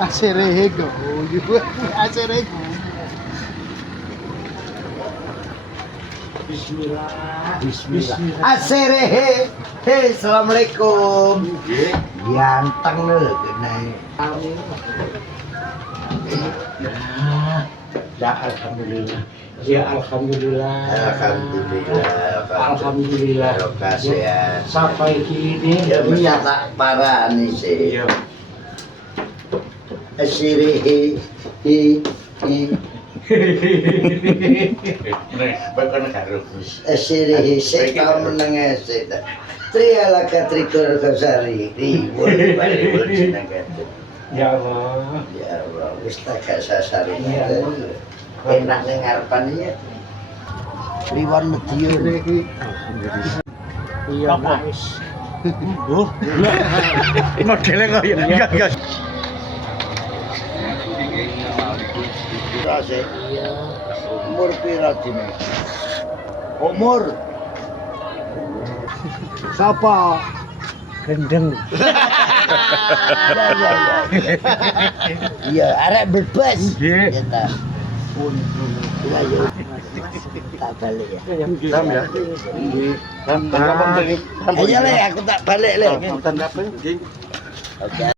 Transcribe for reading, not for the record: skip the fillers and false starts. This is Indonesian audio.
Acerego, acerego. Bismillah. Aserehe, hei, assalamualaikum. Ganteng loh, kena. Ya alhamdulillah. Ya alhamdulillah. Alhamdulillah. Ya. Sampai kini Ya mesti tak parah nih sih. Iya. Aserehe, Bukan karo. Aserehe, saya menengah saya. Triala katrikur kasari, ribul balik sinagat. Ya Allah. Ya Allah, wis tak gak sasarin. Enak ning ngarepan ya. Kliwon Medion. Iya, guys. Modelnya kok ya enggak. Rase. Umur pira dine? Umur. Sapa? Gendeng. Iya, arek bebas. Nggih. Ya ta. Pun. Ayo. Tak balik ya. Sam ya. Nggih. Sam kapan tadi? Ayo le, aku tak balik le. Nonton apa? Nggih. Oke.